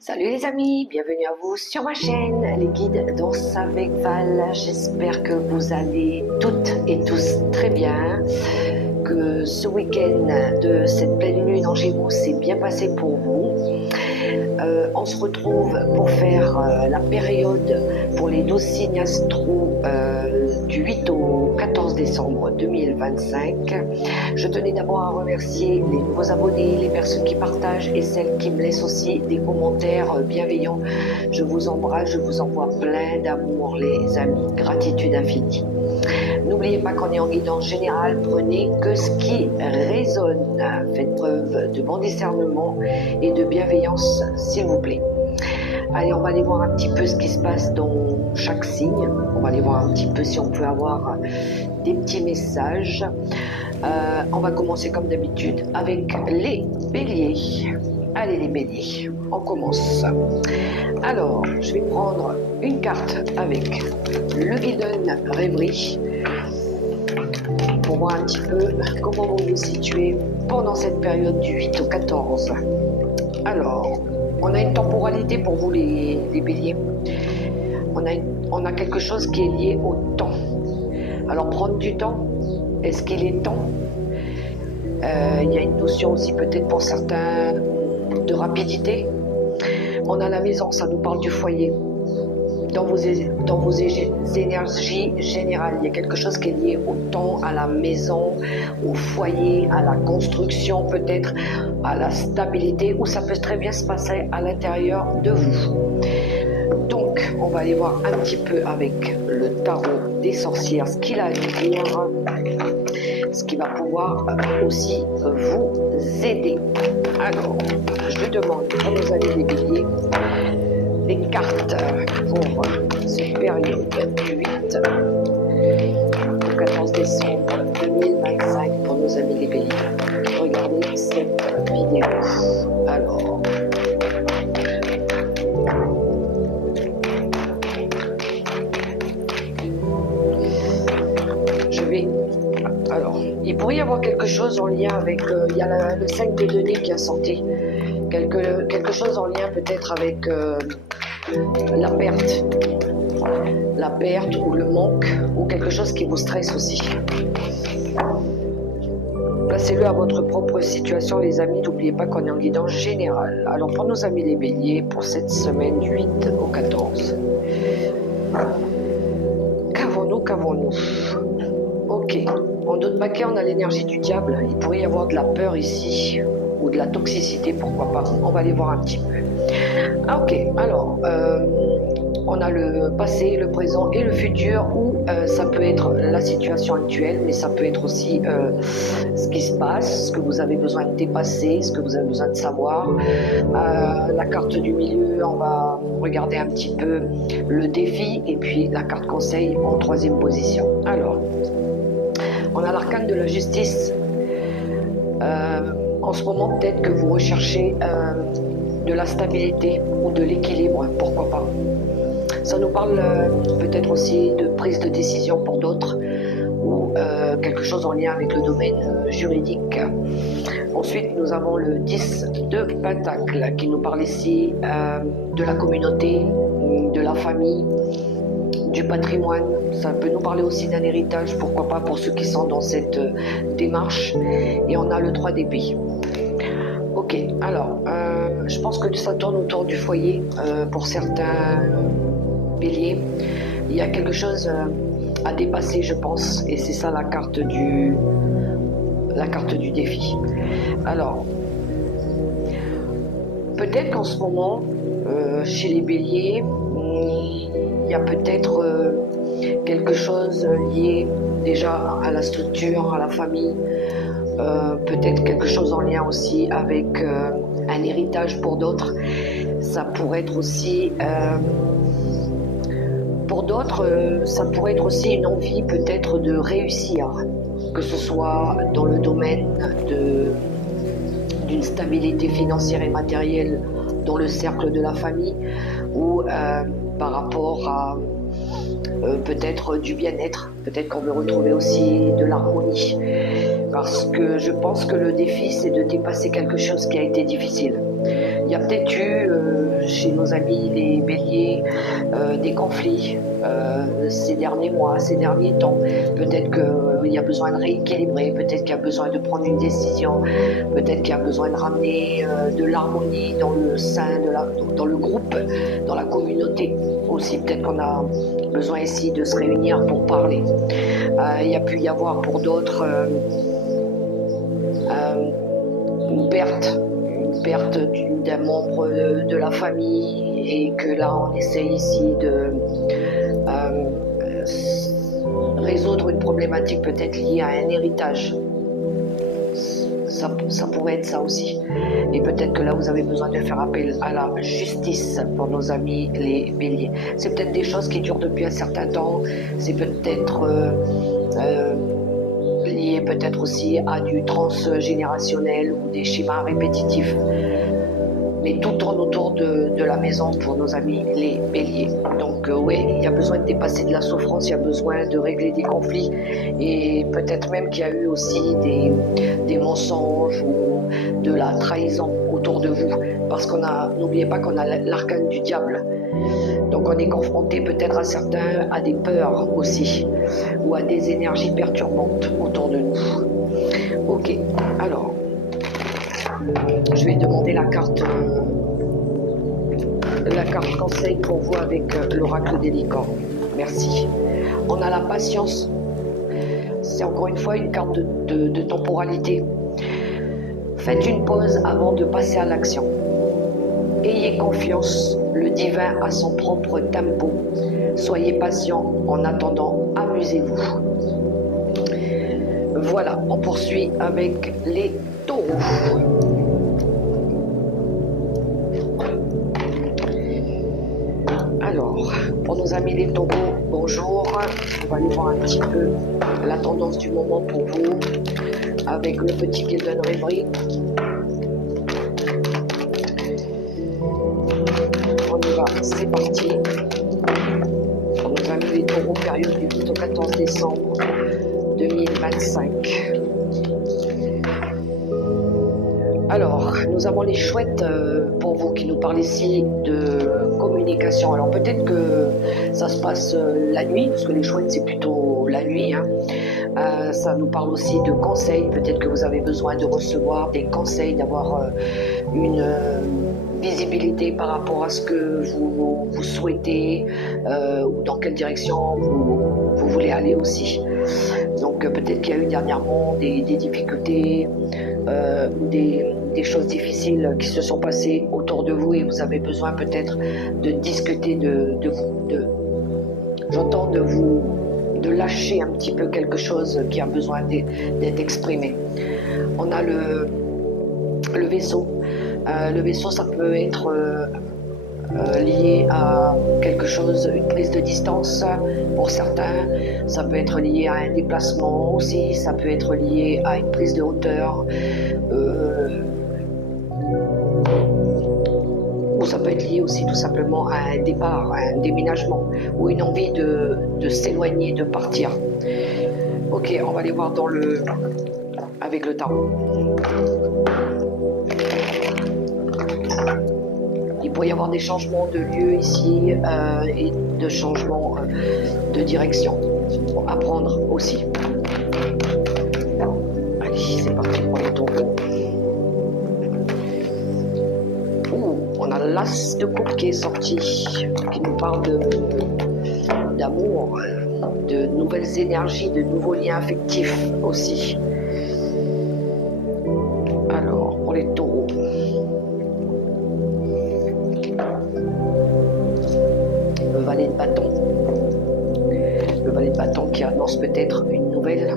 Salut les amis, bienvenue à vous sur ma chaîne, les guides d'Ours avec Val. J'espère que vous allez toutes et tous très bien, que ce week-end de cette pleine lune en Gémeaux s'est bien passé pour vous. On se retrouve pour faire la période pour les 12 signes astro du 8 au 14 décembre 2025. Je tenais d'abord à remercier les nouveaux abonnés, les personnes qui partagent et celles qui me laissent aussi des commentaires bienveillants. Je vous embrasse, je vous envoie plein d'amour les amis, gratitude infinie. N'oubliez pas qu'on est en guidance générale, prenez que ce qui résonne. Faites preuve de bon discernement et de bienveillance, s'il vous plaît. Allez, on va aller voir un petit peu ce qui se passe dans chaque signe. On va aller voir un petit peu si on peut avoir des petits messages. On va commencer comme d'habitude avec les béliers. Allez les béliers, on commence. Alors, je vais prendre une carte avec le Guidon Rêverie pour voir un petit peu comment vous vous situez pendant cette période du 8 au 14. Alors, on a une temporalité pour vous les béliers. On a quelque chose qui est lié au temps. Alors, prendre du temps, est-ce qu'il est temps? Il y a une notion aussi peut-être pour certains de rapidité. On a la maison, ça nous parle du foyer. Dans vos énergies générales, il y a quelque chose qui est lié au temps, à la maison, au foyer, à la construction peut-être, à la stabilité, ou ça peut très bien se passer à l'intérieur de vous. Donc, on va aller voir un petit peu avec le tarot des sorcières, ce qu'il a à dire, ce qui va pouvoir aussi vous aider. Alors, je demande à nos amis les béliers les cartes pour cette période du 8 au 14 décembre 2025 pour nos amis les béliers. Regardez cette vidéo. Alors, il pourrait y avoir quelque chose en lien avec, il y a le 5 de denier qui a sorti, quelque chose en lien peut-être avec la perte ou le manque, ou quelque chose qui vous stresse aussi. Placez-le à votre propre situation les amis, n'oubliez pas qu'on est en guidance générale. Alors pour nos amis les béliers, pour cette semaine du 8 au 14. Qu'avons-nous? Ok, en d'autres paquets on a l'énergie du diable, il pourrait y avoir de la peur ici, ou de la toxicité, pourquoi pas, on va aller voir un petit peu. Ah ok, alors, on a le passé, le présent et le futur, où ça peut être la situation actuelle, mais ça peut être aussi ce qui se passe, ce que vous avez besoin de dépasser, ce que vous avez besoin de savoir. La carte du milieu, on va regarder un petit peu le défi, et puis la carte conseil en troisième position. Alors, on a l'arcane de la justice. En ce moment, peut-être que vous recherchez de la stabilité ou de l'équilibre, pourquoi pas. Ça nous parle peut-être aussi de prise de décision pour d'autres, ou quelque chose en lien avec le domaine juridique. Ensuite, nous avons le 10 de Pentacle qui nous parle ici de la communauté, de la famille, du patrimoine. Ça peut nous parler aussi d'un héritage, pourquoi pas, pour ceux qui sont dans cette démarche. Et on a le 3 d'épée. Ok, alors, je pense que ça tourne autour du foyer pour certains béliers. Il y a quelque chose à dépasser, je pense, et c'est ça la carte du défi. Alors, peut-être qu'en ce moment, chez les béliers, il y a peut-être quelque chose lié déjà à la structure, à la famille, peut-être quelque chose en lien aussi avec un héritage pour d'autres. Ça pourrait être aussi, pour d'autres, ça pourrait être aussi une envie peut-être de réussir, que ce soit dans le domaine d'une stabilité financière et matérielle dans le cercle de la famille, ou par rapport à peut-être du bien-être, peut-être qu'on veut retrouver aussi de l'harmonie, parce que je pense que le défi c'est de dépasser quelque chose qui a été difficile. Il y a peut-être eu chez nos amis les béliers des conflits ces derniers mois, ces derniers temps. Peut-être qu'il y a besoin de rééquilibrer, peut-être qu'il y a besoin de prendre une décision, peut-être qu'il y a besoin de ramener de l'harmonie dans le sein, dans le groupe, dans la communauté aussi. Peut-être qu'on a besoin ici de se réunir pour parler. Il y a pu y avoir pour d'autres une perte d'un membre de la famille, et que là on essaie ici de résoudre une problématique peut-être liée à un héritage. Ça pourrait être ça aussi. Et peut-être que là vous avez besoin de faire appel à la justice pour nos amis les béliers. C'est peut-être des choses qui durent depuis un certain temps, c'est peut-être lié peut-être aussi à du transgénérationnel ou des schémas répétitifs. Mais tout tourne autour de la maison pour nos amis les béliers. Donc oui, il y a besoin de dépasser de la souffrance, il y a besoin de régler des conflits, et peut-être même qu'il y a eu aussi des mensonges ou de la trahison autour de vous, parce n'oubliez pas qu'on a l'arcane du diable. Donc on est confronté peut-être à des peurs aussi, ou à des énergies perturbantes autour de nous. Ok, alors je vais demander la carte conseil pour vous avec l'oracle des licornes. Merci. On a la patience. C'est encore une fois une carte de temporalité. Faites une pause avant de passer à l'action. Ayez confiance, le divin a son propre tempo. Soyez patient, en attendant, amusez-vous. Voilà, on poursuit avec les taureaux. Alors, pour nos amis les taureaux, bonjour. On va aller voir un petit peu la tendance du moment pour vous avec le petit Golden Reverie. On y va, c'est parti. Pour nos amis les taureaux, période du 8 au 14 décembre 2025. Alors, nous avons les chouettes pour vous qui nous parlent ici de communication. Alors peut-être que ça se passe la nuit, parce que les chouettes c'est plutôt la nuit. Ça nous parle aussi de conseils. Peut-être que vous avez besoin de recevoir des conseils, d'avoir une visibilité par rapport à ce que vous souhaitez ou dans quelle direction vous voulez aller aussi. Donc peut-être qu'il y a eu dernièrement des difficultés ou des choses difficiles qui se sont passées autour de vous, et vous avez besoin peut-être de discuter j'entends de lâcher un petit peu quelque chose qui a besoin d'être exprimé. On a le vaisseau. Le vaisseau, ça peut être lié à quelque chose, une prise de distance pour certains, ça peut être lié à un déplacement aussi, ça peut être lié à une prise de hauteur, ou ça peut être lié aussi tout simplement à un départ, à un déménagement, ou une envie de s'éloigner, de partir. Ok, on va aller voir avec le tarot. Il pourrait y avoir des changements de lieu ici et de changements de direction à prendre aussi. Allez, c'est parti pour les taureaux. On a l'as de coupe qui est sorti, qui nous parle d'amour, de nouvelles énergies, de nouveaux liens affectifs aussi. Alors, pour les taureaux. Le valet de bâton. Le valet de bâton qui annonce peut-être une nouvelle,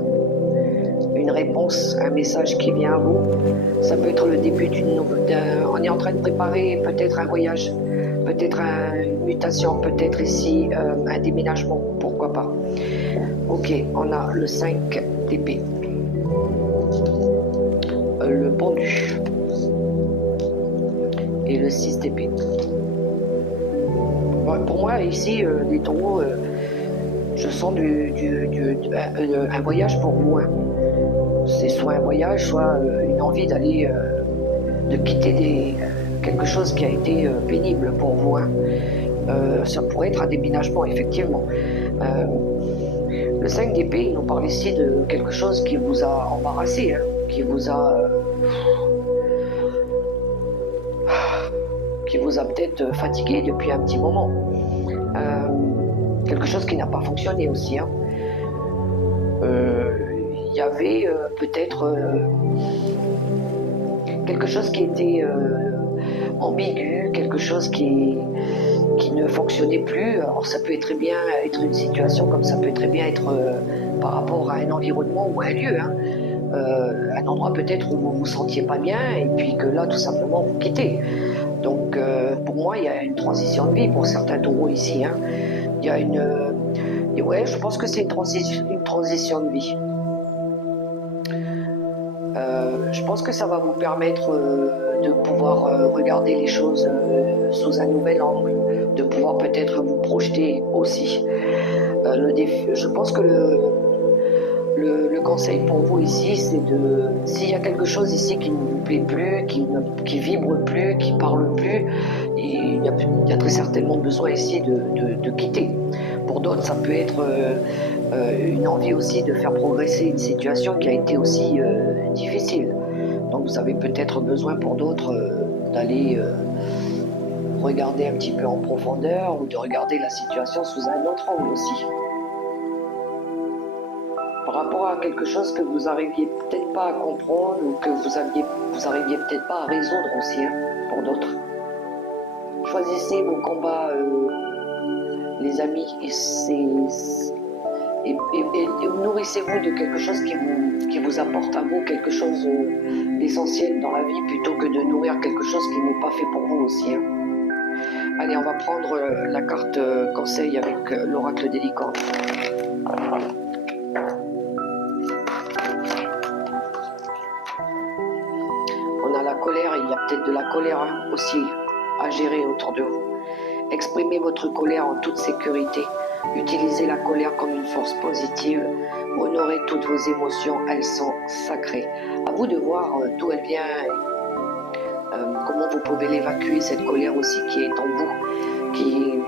une réponse, un message qui vient à vous. Ça peut être le début on est en train de préparer peut-être un voyage, peut-être une mutation, peut-être ici un déménagement, pourquoi pas. Ok, on a le 5 d'épée. Le pendu. Et le 6 d'épée. Bon, pour moi, ici, les taureaux, je sens un voyage pour vous. C'est soit un voyage, soit une envie d'aller, de quitter quelque chose qui a été pénible pour vous. Hein. Ça pourrait être un déménagement, effectivement. Le 5 d'épée, il nous parle ici de quelque chose qui vous a embarrassé, hein, qui vous a peut-être fatigué depuis un petit moment. Quelque chose qui n'a pas fonctionné aussi. Hein. Il y avait peut-être quelque chose qui était ambigu, quelque chose qui ne fonctionnait plus. Alors ça peut très bien être une situation comme ça peut très bien être par rapport à un environnement ou à un lieu. Hein. Un endroit peut-être où vous ne vous sentiez pas bien et puis que là tout simplement vous quittez. Donc pour moi il y a une transition de vie pour certains taureaux ici. Hein. Il y a ouais, je pense que c'est une transition de vie. Je pense que ça va vous permettre de pouvoir regarder les choses sous un nouvel angle, de pouvoir peut-être vous projeter aussi. Je pense que le conseil pour vous ici, c'est s'il y a quelque chose ici qui ne vous plaît plus, qui vibre plus, qui parle plus, il y a très certainement besoin ici de quitter. Pour d'autres, ça peut être une envie aussi de faire progresser une situation qui a été aussi difficile. Donc vous avez peut-être besoin pour d'autres d'aller regarder un petit peu en profondeur ou de regarder la situation sous un autre angle aussi. Par rapport à quelque chose que vous n'arriviez peut-être pas à comprendre ou que vous arriviez peut-être pas à résoudre aussi, hein, pour d'autres. Choisissez vos combats, les amis, et nourrissez-vous de quelque chose qui vous apporte à vous quelque chose d'essentiel dans la vie plutôt que de nourrir quelque chose qui n'est pas fait pour vous aussi. Hein. Allez, on va prendre la carte conseil avec l'oracle des licornes. On a la colère, il y a peut-être de la colère aussi à gérer autour de vous. Exprimez votre colère en toute sécurité. Utilisez la colère comme une force positive. Honorez toutes vos émotions, elles sont sacrées. À vous de voir d'où elle vient et comment vous pouvez l'évacuer, cette colère aussi qui est en vous, qui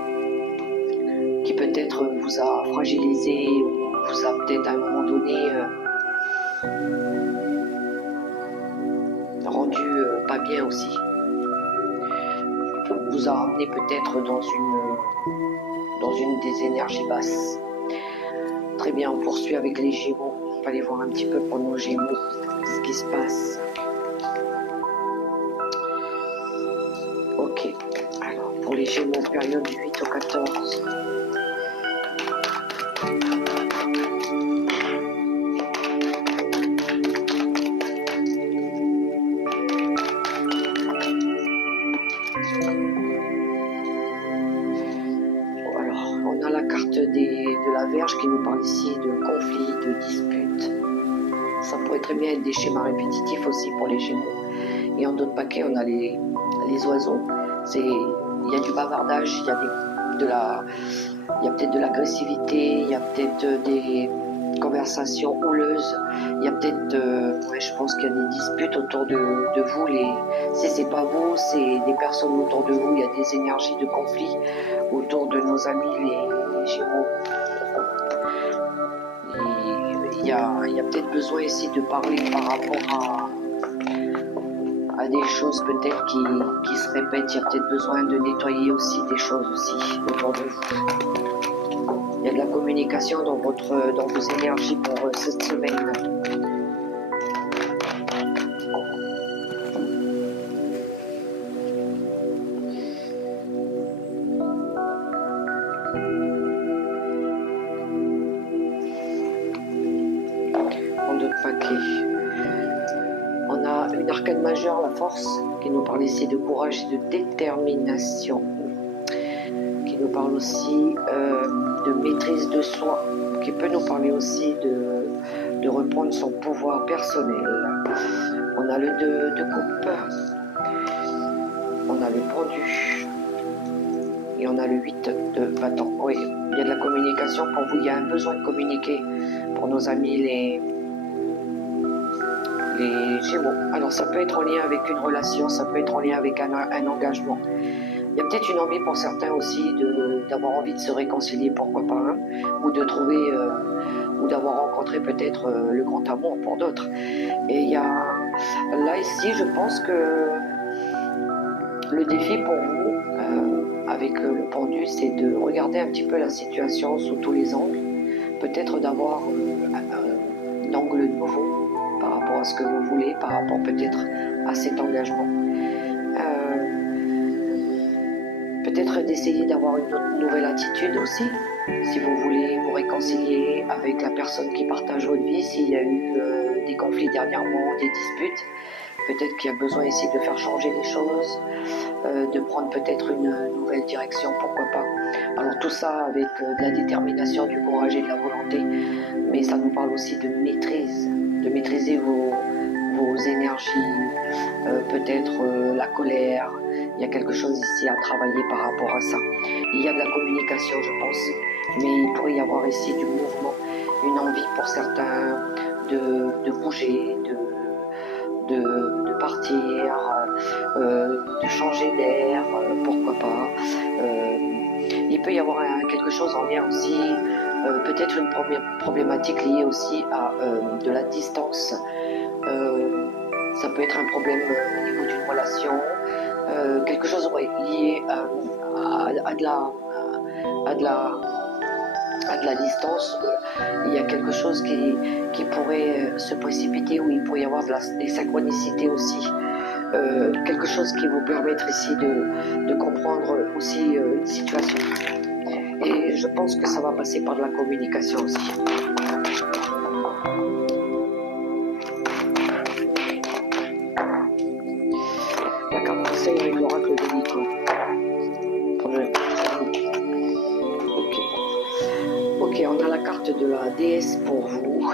peut-être vous a fragilisé ou vous a peut-être à un moment donné rendu pas bien aussi. Vous a ramené peut-être dans une des énergies basses. Très bien, on poursuit avec les Gémeaux. On va aller voir un petit peu pour nos Gémeaux ce qui se passe. Ok, alors pour les Gémeaux, période du 8 au 14. De la Vierge qui nous parle ici de conflits, de disputes. Ça pourrait très bien être des schémas répétitifs aussi pour les Gémeaux. Et en d'autres paquets, on a les oiseaux. Il y a du bavardage, il y a peut-être de l'agressivité, il y a peut-être des conversations houleuses, il y a peut-être, je pense qu'il y a des disputes autour de vous. Si c'est pas vous, c'est des personnes autour de vous. Il y a des énergies de conflit autour de nos amis les Gémeaux. Il y a peut-être besoin ici de parler par rapport à des choses peut-être qui se répètent. Il y a peut-être besoin de nettoyer aussi des choses aussi autour de vous. Il y a de la communication dans vos énergies pour cette semaine. On a une arcane majeure, la force, qui nous parle ici de courage et de détermination, qui nous parle aussi de maîtrise de soi, qui peut nous parler aussi de reprendre son pouvoir personnel. On a le 2 de coupe, on a le pendu, et on a le 8 de bâton. Oui, il y a de la communication pour vous, il y a un besoin de communiquer pour nos amis les Gémeaux. Alors ça peut être en lien avec une relation, ça peut être en lien avec un engagement. Il y a peut-être une envie pour certains aussi d'avoir envie de se réconcilier, pourquoi pas, hein, ou de trouver, ou d'avoir rencontré peut-être le grand amour pour d'autres. Et il y a, là ici, je pense que le défi pour vous, avec le pendu, c'est de regarder un petit peu la situation sous tous les angles, peut-être d'avoir un angle nouveau par rapport à ce que vous voulez, par rapport peut-être à cet engagement. Peut-être d'essayer d'avoir une nouvelle attitude aussi, si vous voulez vous réconcilier avec la personne qui partage votre vie, s'il y a eu des conflits dernièrement, des disputes, peut-être qu'il y a besoin ici de faire changer les choses, de prendre peut-être une nouvelle direction, pourquoi pas. Alors tout ça avec de la détermination, du courage et de la volonté, mais ça nous parle aussi de maîtrise, de maîtriser vos énergies, peut-être la colère. Il y a quelque chose ici à travailler par rapport à ça. Il y a de la communication, je pense, mais il pourrait y avoir ici du mouvement, une envie pour certains de bouger, de partir, de changer d'air, pourquoi pas. Il peut y avoir quelque chose en lien aussi, peut-être une problématique liée aussi à de la distance. Ça peut être un problème au niveau d'une relation, quelque chose lié à de la distance. Il y a quelque chose qui pourrait se précipiter, où il pourrait y avoir des synchronicités aussi. Quelque chose qui vous permettre ici de comprendre aussi une situation. Et je pense que ça va passer par de la communication aussi. La carte conseil avec l'oracle de Nico. Ok, on a la carte de la déesse pour vous.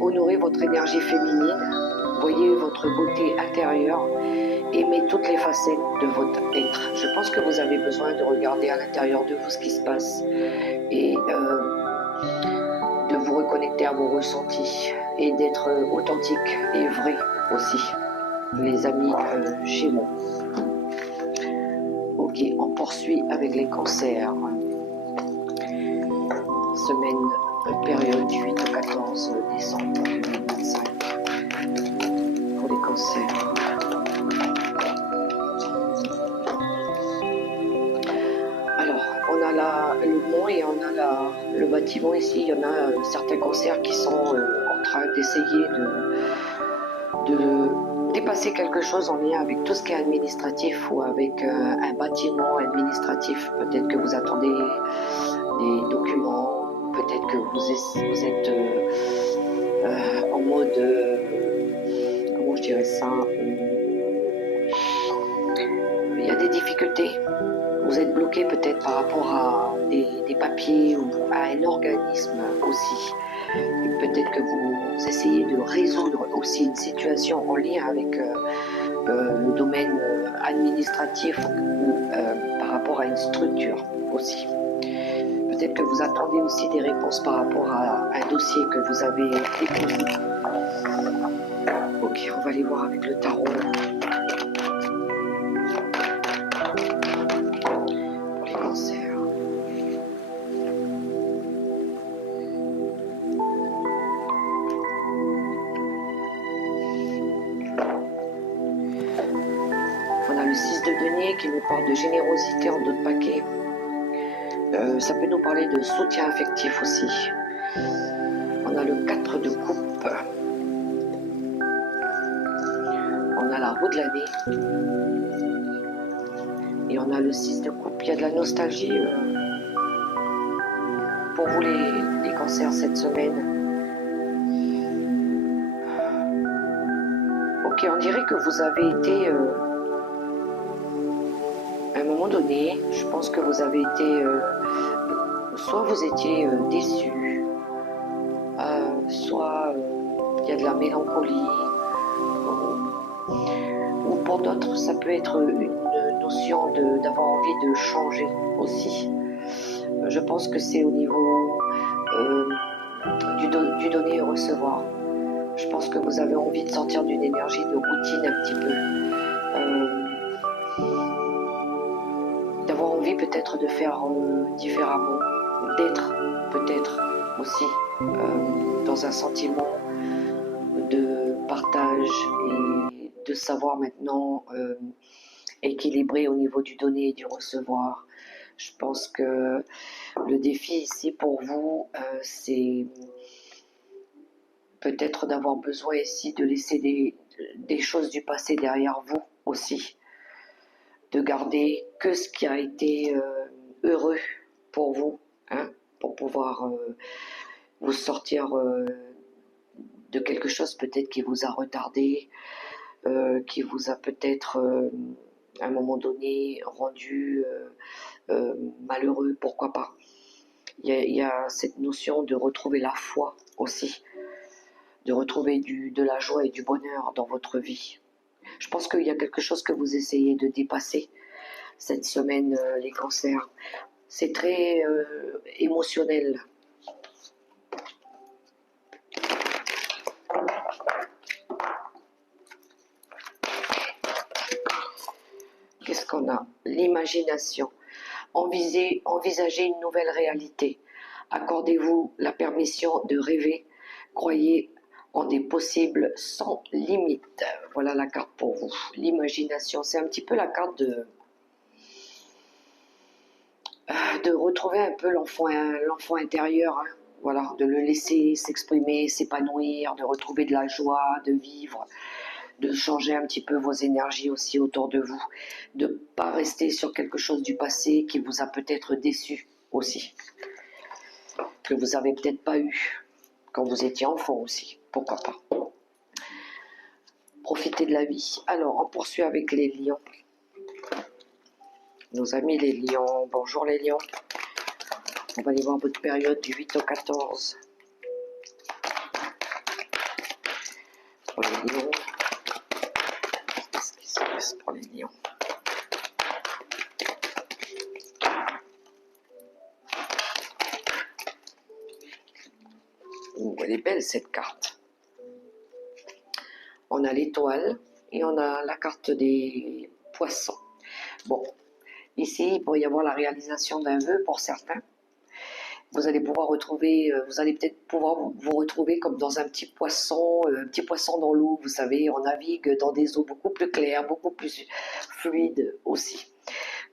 Honorez votre énergie féminine, voyez votre beauté intérieure, aimez toutes les facettes de votre être. Je pense que vous avez besoin de regarder à l'intérieur de vous ce qui se passe et de vous reconnecter à vos ressentis et d'être authentique et vrai aussi, les amis Gémeaux. Ok, on poursuit avec les cancers. Semaine, période du 8 au 14 décembre 2025 pour les cancers. Alors, on a le mont et on a le bâtiment ici. Il y en a certains cancers qui sont en train d'essayer de dépasser quelque chose en lien avec tout ce qui est administratif ou avec un bâtiment administratif. Peut-être que vous attendez des documents. Peut-être que vous êtes en mode, comment je dirais ça, il y a des difficultés. Vous êtes bloqué peut-être par rapport à des papiers ou à un organisme aussi. Peut-être que vous essayez de résoudre aussi une situation en lien avec le domaine administratif ou par rapport à une structure aussi. Peut-être que vous attendez aussi des réponses par rapport à un dossier que vous avez déposé. Ok, on va aller voir avec le tarot. Pour les cancers. On a le 6 de denier qui nous parle de générosité en d'autres paquets. Ça peut nous parler de soutien affectif aussi. On a le 4 de coupe. On a la roue de l'année. Et on a le 6 de coupe. Il y a de la nostalgie pour vous les cancers cette semaine. Ok, on dirait que vous avez été... à un moment donné, je pense que vous avez été... soit vous étiez déçu, soit il y a de la mélancolie, ou pour d'autres ça peut être une notion d'avoir envie de changer aussi. Je pense que c'est au niveau du donner et recevoir. Je pense que vous avez envie de sortir d'une énergie de routine un petit peu. D'avoir envie peut-être de faire différemment, d'être peut-être aussi dans un sentiment de partage et de savoir maintenant équilibrer au niveau du donner et du recevoir. Je pense que le défi ici pour vous, c'est peut-être d'avoir besoin ici de laisser des choses du passé derrière vous aussi, de garder que ce qui a été heureux pour vous, hein, pour pouvoir vous sortir de quelque chose peut-être qui vous a retardé, qui vous a peut-être à un moment donné rendu malheureux, pourquoi pas. Il y a cette notion de retrouver la foi aussi, de retrouver de la joie et du bonheur dans votre vie. Je pense qu'il y a quelque chose que vous essayez de dépasser cette semaine, les cancers. C'est très émotionnel. Qu'est-ce qu'on a? L'imagination. Envisagez une nouvelle réalité. Accordez-vous la permission de rêver. Croyez en des possibles sans limite. Voilà la carte pour vous. L'imagination, c'est un petit peu la carte de retrouver un peu l'enfant intérieur. Hein. Voilà, de le laisser s'exprimer, s'épanouir, de retrouver de la joie, de vivre, de changer un petit peu vos énergies aussi autour de vous, de ne pas rester sur quelque chose du passé qui vous a peut-être déçu aussi, que vous n'avez peut-être pas eu quand vous étiez enfant aussi, pourquoi pas. Profitez de la vie. Alors, on poursuit avec les lions. Nos amis les lions, bonjour les lions. On va aller voir votre période du 8 au 14. Pour les lions. Qu'est-ce qui se passe pour les lions? Ouh, elle est belle cette carte. On a l'étoile et on a la carte des poissons. Bon, ici, il pourrait y avoir la réalisation d'un vœu pour certains. Vous allez pouvoir retrouver, vous allez peut-être pouvoir vous retrouver comme dans un petit poisson dans l'eau, vous savez, on navigue dans des eaux beaucoup plus claires, beaucoup plus fluides aussi.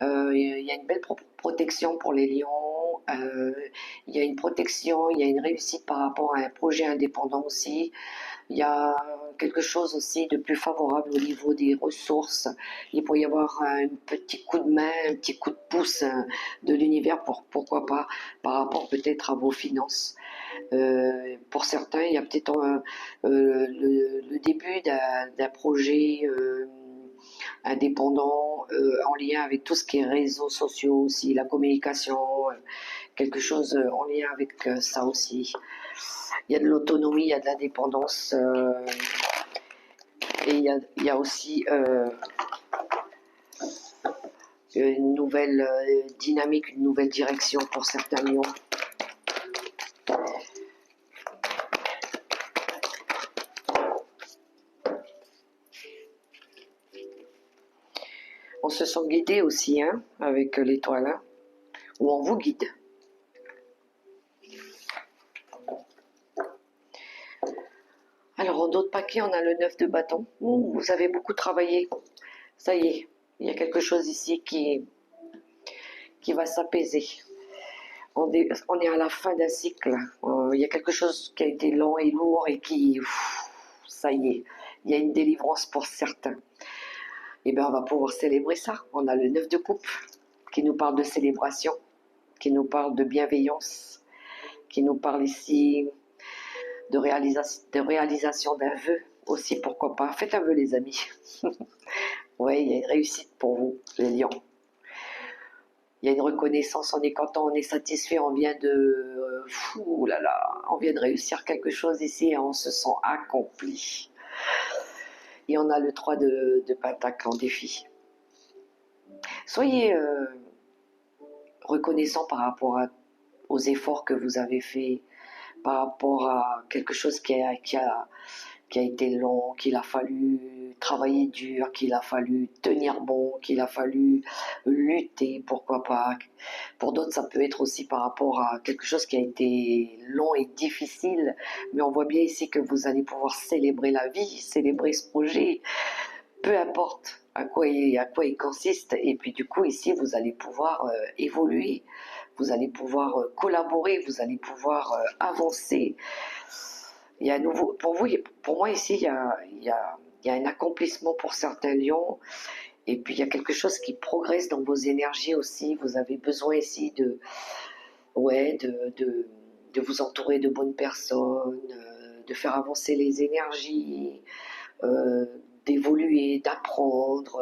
Il y a une belle protection pour les lions, il y a une protection, il y a une réussite par rapport à un projet indépendant aussi. Il y a quelque chose aussi de plus favorable au niveau des ressources. Il pourrait y avoir un petit coup de main, un petit coup de pouce de l'univers, pourquoi pas, par rapport peut-être à vos finances. Pour certains, il y a peut-être le début d'un projet indépendant en lien avec tout ce qui est réseaux sociaux aussi, la communication, quelque chose en lien avec ça aussi. Il y a de l'autonomie, il y a de l'indépendance et il y a aussi une nouvelle dynamique, une nouvelle direction pour certains lions. On se sent guidé aussi hein, avec l'étoile, hein, ou on vous guide. Alors en d'autres paquets, on a le 9 de bâton. Ouh, vous avez beaucoup travaillé. Ça y est, il y a quelque chose ici qui va s'apaiser. On est à la fin d'un cycle. Il y a quelque chose qui a été long et lourd et qui... ça y est, il y a une délivrance pour certains. Et bien on va pouvoir célébrer ça. On a le 9 de coupe qui nous parle de célébration, qui nous parle de bienveillance, qui nous parle ici de réalisation d'un vœu aussi, pourquoi pas. Faites un vœu les amis. Oui, il y a une réussite pour vous, les lions. Il y a une reconnaissance, on est content, on est satisfait, on vient de... on vient de réussir quelque chose ici et on se sent accompli. Et on a le 3 de Pentacle en défi. Soyez reconnaissant par rapport aux efforts que vous avez faits, par rapport à quelque chose qui a qui a été long, qu'il a fallu travailler dur, qu'il a fallu tenir bon, qu'il a fallu lutter, pourquoi pas. Pour d'autres, ça peut être aussi par rapport à quelque chose qui a été long et difficile, mais on voit bien ici que vous allez pouvoir célébrer la vie, célébrer ce projet, peu importe à quoi il consiste. Et puis du coup, ici, vous allez pouvoir évoluer, vous allez pouvoir collaborer, vous allez pouvoir avancer. Il y a un nouveau, pour moi ici, il y a un accomplissement pour certains lions. Et puis il y a quelque chose qui progresse dans vos énergies aussi. Vous avez besoin ici ouais, de vous entourer de bonnes personnes, de faire avancer les énergies, euh, d'évoluer, d'apprendre,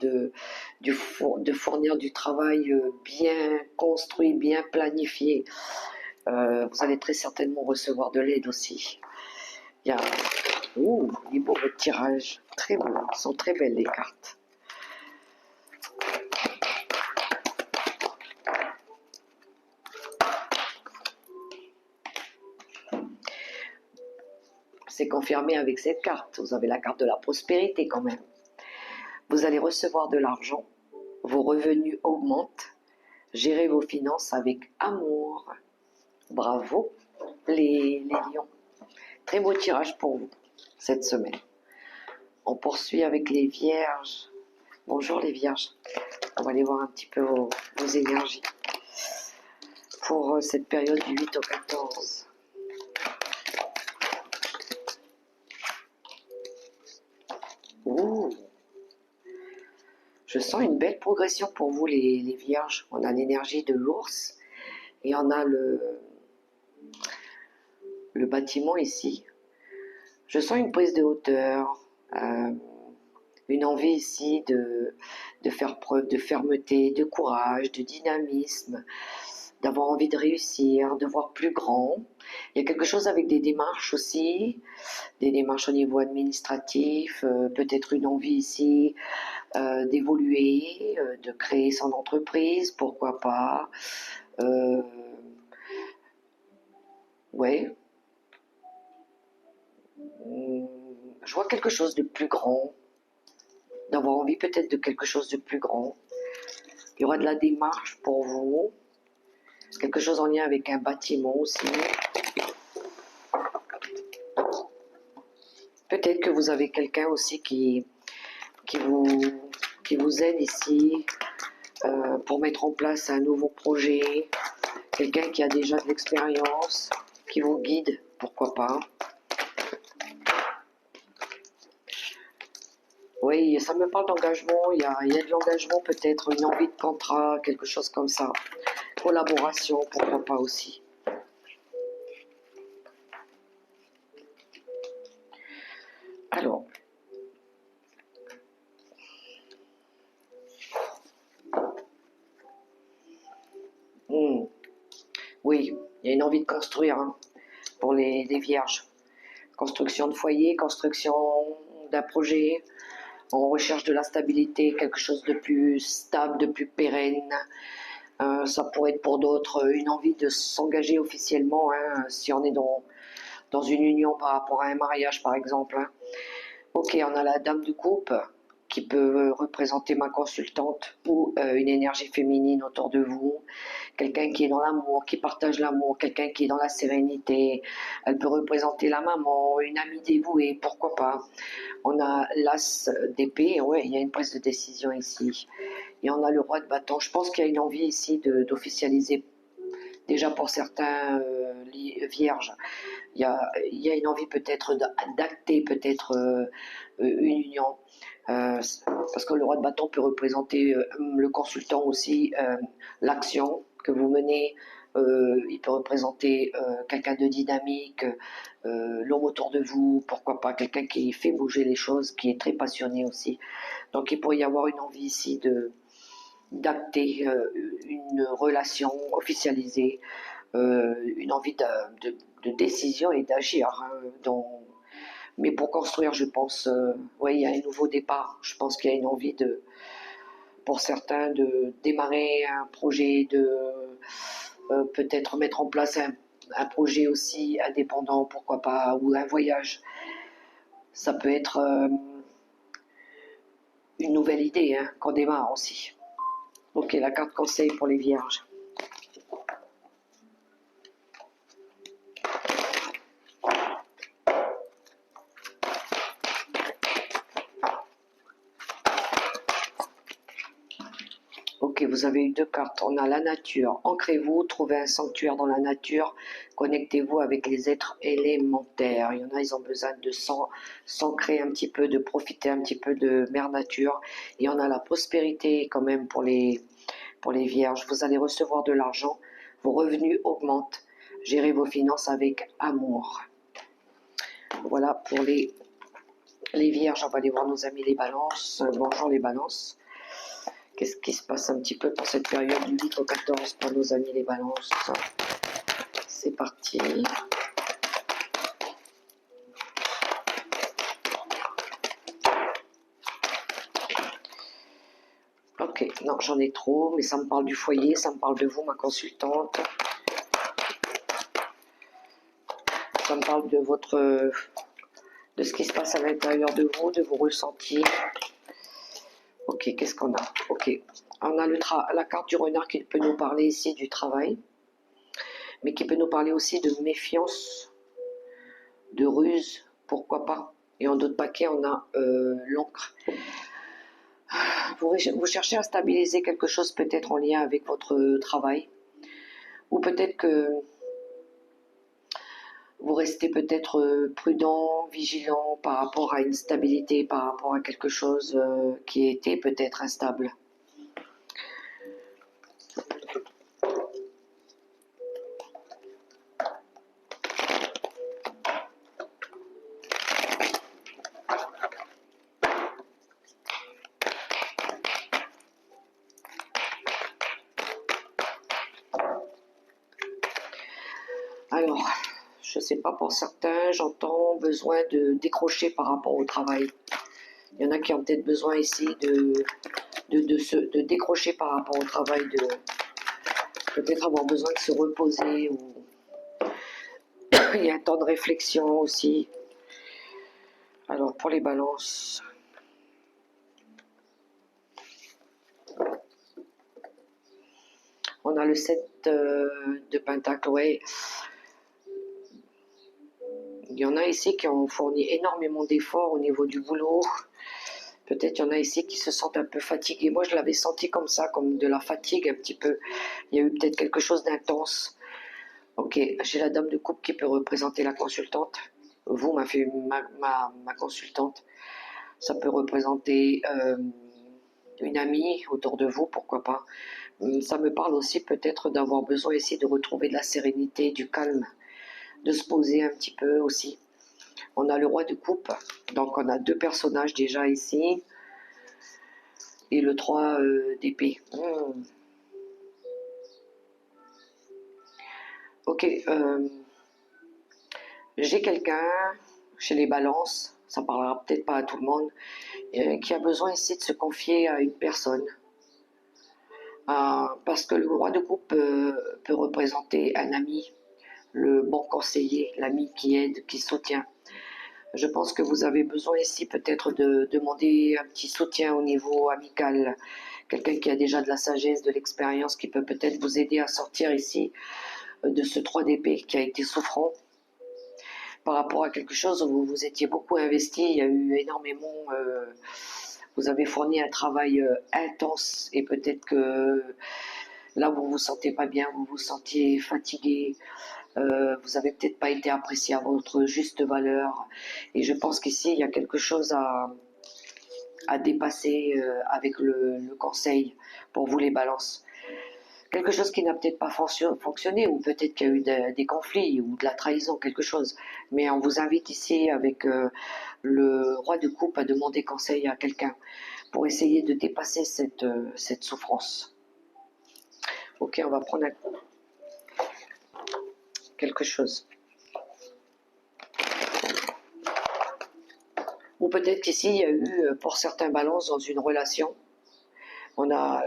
de fournir du travail bien construit, bien planifié. Vous allez très certainement recevoir de l'aide aussi. Il y a... Ouh, il est beau votre tirage. Très beau. Ils sont très belles les cartes. C'est confirmé avec cette carte. Vous avez la carte de la prospérité quand même. Vous allez recevoir de l'argent. Vos revenus augmentent. Gérez vos finances avec amour. Bravo les lions. Très beau tirage pour vous cette semaine. On poursuit avec les vierges. Bonjour les vierges. On va aller voir un petit peu vos énergies pour cette période du 8 au 14. Ouh. Je sens une belle progression pour vous les vierges. On a l'énergie de l'ours et on a le bâtiment ici. Je sens une prise de hauteur, une envie ici de faire preuve de fermeté, de courage, de dynamisme, d'avoir envie de réussir, de voir plus grand. Il y a quelque chose avec des démarches aussi, des démarches au niveau administratif, peut-être une envie ici d'évoluer, de créer son entreprise, pourquoi pas. Ouais. Je vois quelque chose de plus grand, d'avoir envie peut-être de quelque chose de plus grand. Il y aura de la démarche pour vous, quelque chose en lien avec un bâtiment aussi. Peut-être que vous avez quelqu'un aussi qui vous aide ici pour mettre en place un nouveau projet, quelqu'un qui a déjà de l'expérience, qui vous guide, pourquoi pas. Oui, ça me parle d'engagement, il y a de l'engagement peut-être, une envie de contrat, quelque chose comme ça. Collaboration, pourquoi pas aussi. Alors, oui, il y a une envie de construire hein, pour les vierges. Construction de foyer, construction d'un projet, on recherche de la stabilité, quelque chose de plus stable, de plus pérenne. Ça pourrait être pour d'autres une envie de s'engager officiellement, hein, si on est dans une union par rapport à un mariage par exemple. Hein. Ok, on a la dame de coupe qui peut représenter ma consultante ou une énergie féminine autour de vous, quelqu'un qui est dans l'amour, qui partage l'amour, quelqu'un qui est dans la sérénité, elle peut représenter la maman, une amie dévouée, pourquoi pas. On a l'as d'épée, ouais, il y a une prise de décision ici. Et on a le roi de bâton. Je pense qu'il y a une envie ici d'officialiser, déjà pour certains vierges, il y a une envie peut-être d'acter peut-être une union. Parce que le roi de bâton peut représenter le consultant aussi, l'action que vous menez, il peut représenter quelqu'un de dynamique, l'homme autour de vous, pourquoi pas, quelqu'un qui fait bouger les choses, qui est très passionné aussi. Donc il pourrait y avoir une envie ici d'acter une relation officialisée, une envie de décision et d'agir. Hein, mais pour construire, je pense, ouais, il y a un nouveau départ. Je pense qu'il y a une envie pour certains de démarrer un projet, de peut-être mettre en place un projet aussi indépendant, pourquoi pas, ou un voyage. Ça peut être une nouvelle idée hein, qu'on démarre aussi. Ok, la carte conseil pour les vierges. Ok, vous avez eu deux cartes. On a la nature. Ancrez-vous, trouvez un sanctuaire dans la nature. Connectez-vous avec les êtres élémentaires. Il y en a, ils ont besoin de s'ancrer un petit peu, de profiter un petit peu de mère nature. Et on a la prospérité quand même pour les vierges. Vous allez recevoir de l'argent. Vos revenus augmentent. Gérez vos finances avec amour. Voilà pour les vierges. On va aller voir nos amis les balances. Bonjour les balances. Qu'est-ce qui se passe un petit peu pour cette période du 8 au 14 pour nos amis les balances? C'est parti. Ok, non, j'en ai trop, mais ça me parle du foyer, ça me parle de vous, ma consultante. Ça me parle de de ce qui se passe à l'intérieur de vous, de vos ressentis. Ok, qu'est-ce qu'on a? Ok, on a la carte du renard qui peut nous parler ici du travail, mais qui peut nous parler aussi de méfiance, de ruse, pourquoi pas. Et en d'autres paquets, on a l'encre. Vous cherchez à stabiliser quelque chose peut-être en lien avec votre travail, ou peut-être que vous restez peut-être prudent, vigilant par rapport à une stabilité, par rapport à quelque chose qui était peut-être instable. Alors, je ne sais pas, pour certains, j'entends besoin de décrocher par rapport au travail. Il y en a qui ont peut-être besoin ici de décrocher par rapport au travail, de peut-être avoir besoin de se reposer. Ou... Il y a un temps de réflexion aussi. Alors, pour les balances... On a le 7 de Pentacle, ouais. Il y en a ici qui ont fourni énormément d'efforts au niveau du boulot. Peut-être il y en a ici qui se sentent un peu fatigués. Moi, je l'avais senti comme ça, comme de la fatigue un petit peu. Il y a eu peut-être quelque chose d'intense. Ok, j'ai la dame de coupe qui peut représenter la consultante. Vous, ma consultante. Ça peut représenter une amie autour de vous, pourquoi pas. Ça me parle aussi peut-être d'avoir besoin ici de retrouver de la sérénité, du calme, de se poser un petit peu aussi. On a le roi de coupe, donc on a deux personnages déjà ici, et le 3 d'épée. Ok, j'ai quelqu'un chez les balances, ça parlera peut-être pas à tout le monde, qui a besoin ici de se confier à une personne. Parce que le roi de coupe peut représenter un ami, le bon conseiller, l'ami qui aide, qui soutient. Je pense que vous avez besoin ici peut-être de demander un petit soutien au niveau amical, quelqu'un qui a déjà de la sagesse, de l'expérience, qui peut peut-être vous aider à sortir ici de ce 3 d'épée qui a été souffrant par rapport à quelque chose où vous étiez beaucoup investi. Il y a eu énormément, vous avez fourni un travail intense, et peut-être que là vous vous sentez pas bien, vous vous sentiez fatigué, vous avez peut-être pas été apprécié à votre juste valeur, et je pense qu'ici il y a quelque chose à dépasser avec le conseil pour vous les balances. Quelque chose qui n'a peut-être pas fonctionné, ou peut-être qu'il y a eu des conflits ou de la trahison, quelque chose. Mais on vous invite ici avec le roi de coupe à demander conseil à quelqu'un pour essayer de dépasser cette souffrance. Ok, on va prendre quelque chose. Ou peut-être qu'ici, il y a eu, pour certains balances dans une relation, on a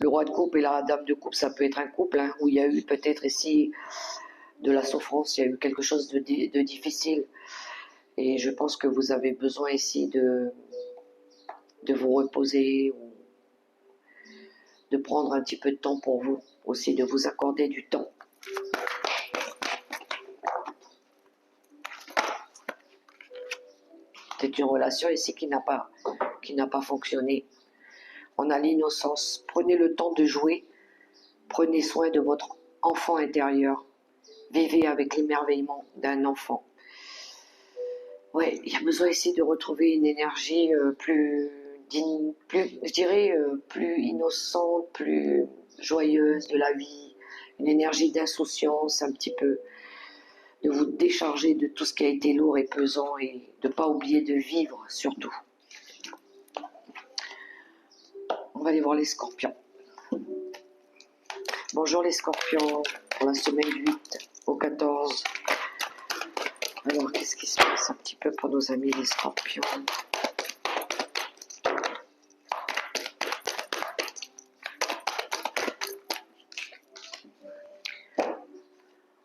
le roi de coupe et la dame de coupe, ça peut être un couple, hein, où il y a eu peut-être ici de la souffrance, il y a eu quelque chose de difficile. Et je pense que vous avez besoin ici de vous reposer, ou de prendre un petit peu de temps pour vous, aussi de vous accorder du temps. C'est une relation ici qui n'a pas fonctionné. On a l'innocence. Prenez le temps de jouer. Prenez soin de votre enfant intérieur. Vivez avec l'émerveillement d'un enfant. Ouais, il y a besoin ici de retrouver une énergie plus, je dirais, plus innocente, plus joyeuse de la vie. Une énergie d'insouciance un petit peu. De vous décharger de tout ce qui a été lourd et pesant et de ne pas oublier de vivre surtout. On va aller voir les scorpions. Bonjour les scorpions, pour la semaine du 8 au 14. Alors qu'est-ce qui se passe un petit peu pour nos amis les scorpions?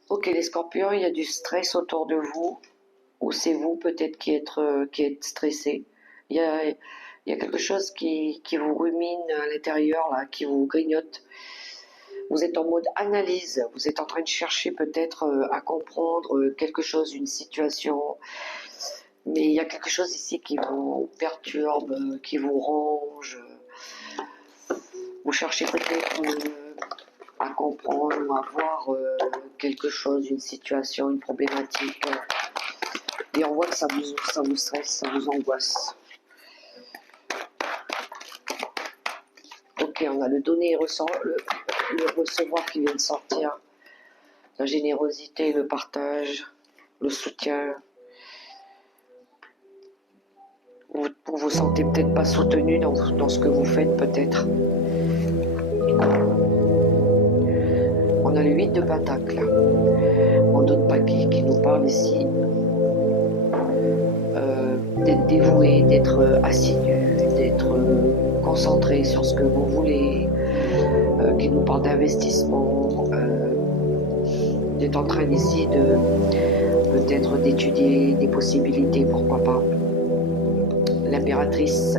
Ok les scorpions, il y a du stress autour de vous, ou c'est vous peut-être qui êtes stressé. Il y a quelque chose qui vous rumine à l'intérieur, là, qui vous grignote. Vous êtes en mode analyse, vous êtes en train de chercher peut-être à comprendre quelque chose, une situation. Mais il y a quelque chose ici qui vous perturbe, qui vous range. Vous cherchez peut-être à comprendre ou à voir quelque chose, une situation, une problématique. Et on voit que ça vous stresse, ça vous angoisse. Ok, on a le donner et le recevoir qui vient de sortir. La générosité, le partage, le soutien. Vous vous sentez peut-être pas soutenu dans ce que vous faites, peut-être. On a le 8 de Pentacle. En d'autres paquets qui nous parle ici d'être dévoué, d'être assidu, d'être concentré sur ce que vous voulez, qui nous parle d'investissement, d'être en train ici de peut-être d'étudier des possibilités, pourquoi pas. L'impératrice,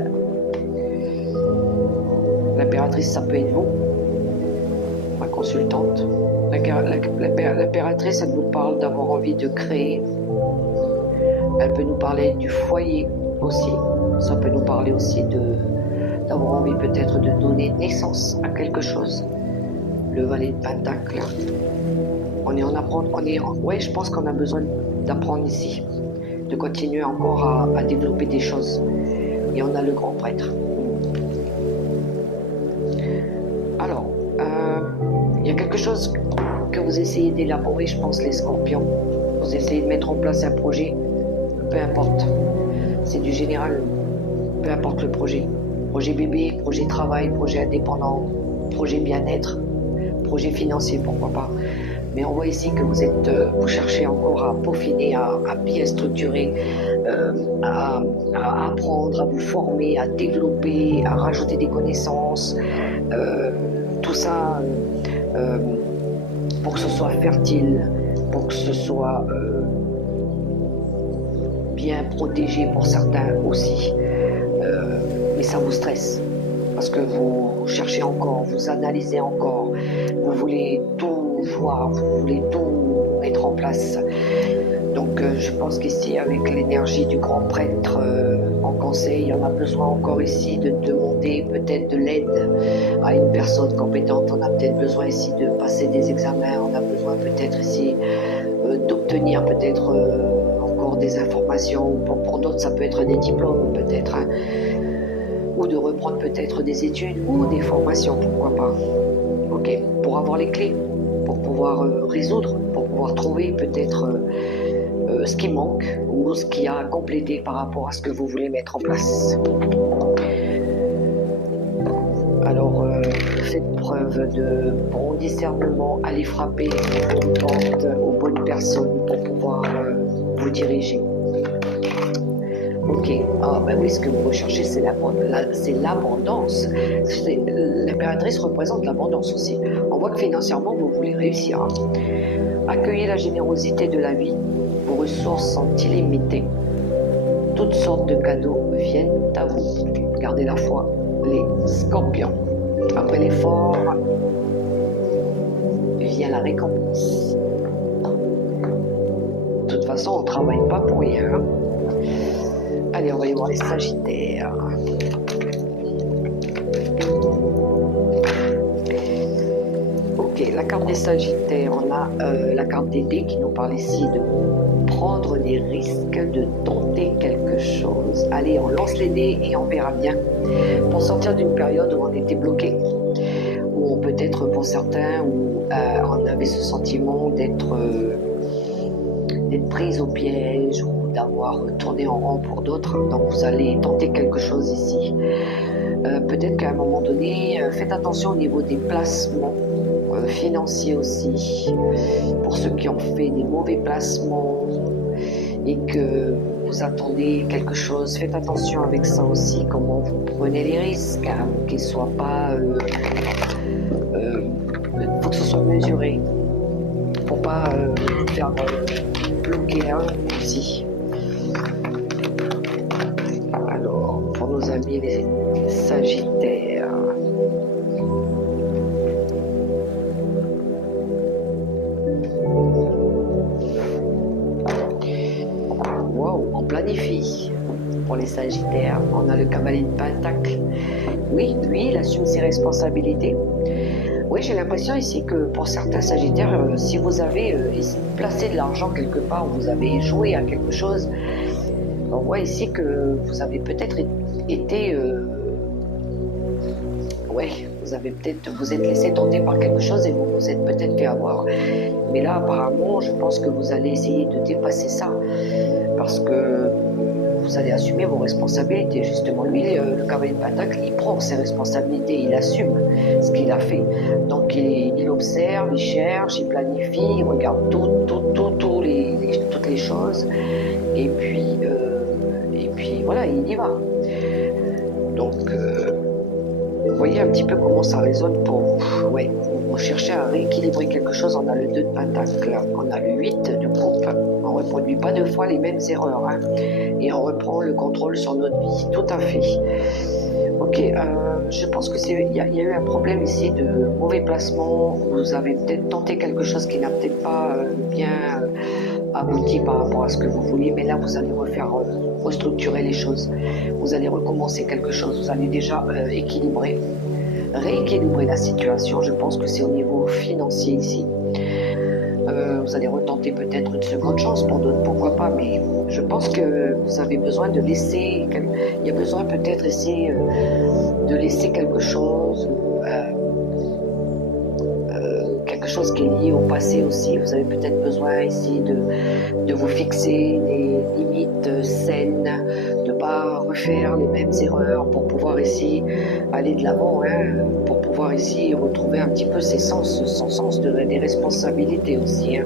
ça peut être vous, ma consultante. L'impératrice, elle nous parle d'avoir envie de créer. Elle peut nous parler du foyer aussi. Ça peut nous parler aussi d'avoir envie peut-être de donner naissance à quelque chose. Le valet de Pentacle. On est en apprendre. Ouais, je pense qu'on a besoin d'apprendre ici. De continuer encore à développer des choses. Et on a le grand prêtre. Alors, il y a quelque chose que vous essayez d'élaborer, je pense, les scorpions. Vous essayez de mettre en place un projet, peu importe. C'est du général, peu importe le projet. Projet bébé, projet travail, projet indépendant, projet bien-être, projet financier, pourquoi pas. Mais on voit ici que vous cherchez encore à peaufiner, à bien structurer, à apprendre, à vous former, à développer, à rajouter des connaissances. Tout ça pour que ce soit fertile, pour que ce soit bien protégé pour certains aussi. Mais ça vous stresse parce que vous cherchez encore, vous analysez encore, vous voulez tout voir, vous voulez tout mettre en place. Donc je pense qu'ici, avec l'énergie du grand prêtre en conseil, on a besoin encore ici de demander peut-être de l'aide à une personne compétente. On a peut-être besoin ici de passer des examens, on a besoin peut-être ici d'obtenir peut-être encore des informations. Pour d'autres, ça peut être des diplômes peut-être, hein, ou de reprendre peut-être des études ou des formations, pourquoi pas. Ok, pour avoir les clés, pour pouvoir résoudre, pour pouvoir trouver peut-être ce qui manque ou ce qui a à compléter par rapport à ce que vous voulez mettre en place. Alors, faites preuve de bon discernement, allez frapper aux bonnes portes, aux bonnes personnes pour pouvoir vous diriger. Ok, ah ben oui, ce que vous recherchez, c'est l'abondance. L'impératrice représente l'abondance aussi. On voit que financièrement, vous voulez réussir. Accueillez la générosité de la vie. Vos ressources sont illimitées. toutes sortes de cadeaux viennent à vous. Gardez la foi, les scorpions. Après l'effort, vient la récompense. De toute façon, on ne travaille pas pour rien. Allez, on va aller voir les sagittaires. Ok, la carte des sagittaires, on a la carte des dés qui nous parle ici de prendre des risques, de tenter quelque chose. Allez, on lance les dés et on verra bien. Pour sortir d'une période où on était bloqué, où peut-être pour certains, où on avait ce sentiment d'être prise au piège ou d'avoir tourné en rond pour d'autres. Donc vous allez tenter quelque chose ici. Peut-être qu'à un moment donné, faites attention au niveau des placements financiers aussi. Pour ceux qui ont fait des mauvais placements et que vous attendez quelque chose, faites attention avec ça aussi, comment vous prenez les risques, hein, qu'ils ne soient pas... faut que ce soit mesuré. Pour pas faire bloquer aussi. Alors, pour nos amis les sagittaires, wow, on planifie. Pour les sagittaires, on a le cavalier de Pentacle. Oui, lui, il assume ses responsabilités. Oui, j'ai l'impression ici que pour certains sagittaires, si vous avez placé de l'argent quelque part, vous avez joué à quelque chose, on voit ici que vous avez peut-être été... ouais, vous êtes laissé tenter par quelque chose et vous vous êtes peut-être fait avoir. Mais là, apparemment, je pense que vous allez essayer de dépasser ça parce que vous allez assumer vos responsabilités. Justement, lui, le cavalier de Pentacle, il prend ses responsabilités, il assume ce qu'il a fait. Donc, il observe, il cherche, il planifie, il regarde toutes les choses. Et puis voilà, il y va. Donc, vous voyez un petit peu comment ça résonne pour vous. Ouais, on cherchait à rééquilibrer quelque chose. On a le 2 de Pentacle, on a le 8 de coupe. On ne reproduit pas deux fois les mêmes erreurs. Hein. Et on reprend le contrôle sur notre vie. Tout à fait. Ok, je pense qu'il y a eu un problème ici de mauvais placement. Vous avez peut-être tenté quelque chose qui n'a peut-être pas bien abouti par rapport à ce que vous vouliez. Mais là, vous allez restructurer les choses. Vous allez recommencer quelque chose. Vous allez déjà rééquilibrer la situation. Je pense que c'est au niveau financier ici. Vous allez retenter peut-être une seconde chance pour d'autres, pourquoi pas, mais je pense que vous avez besoin de laisser, il y a besoin peut-être essayer de laisser quelque chose qui est lié au passé aussi. Vous avez peut-être besoin ici de vous fixer des limites saines, de ne pas refaire les mêmes erreurs pour pouvoir ici aller de l'avant, hein, pour pouvoir ici retrouver un petit peu son sens des responsabilités aussi. Hein.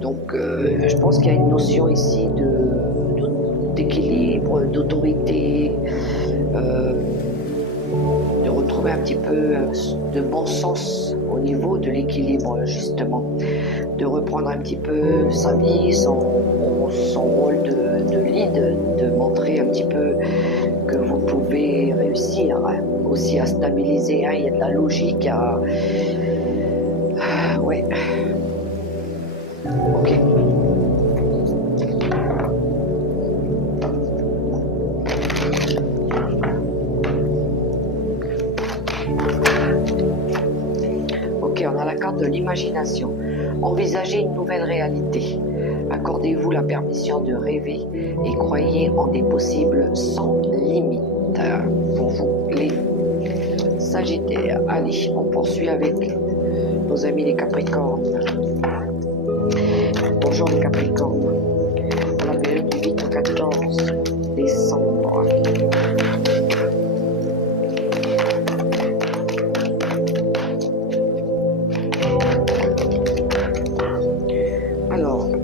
Donc je pense qu'il y a une notion ici d'équilibre, d'autorité, de retrouver un petit peu de bon sens au niveau de l'équilibre justement, de reprendre un petit peu sa vie, son rôle de lead, de montrer un petit peu que vous pouvez réussir hein, aussi à stabiliser, hein, il y a de la logique à... ouais. Ok. On a la carte de l'imagination. Envisagez une nouvelle réalité. Accordez-vous la permission de rêver et croyez en des possibles sans limite. Pour vous, les Sagittaires. Allez, on poursuit avec nos amis les Capricornes. Bonjour les Capricornes. La période du 8 au 14 décembre.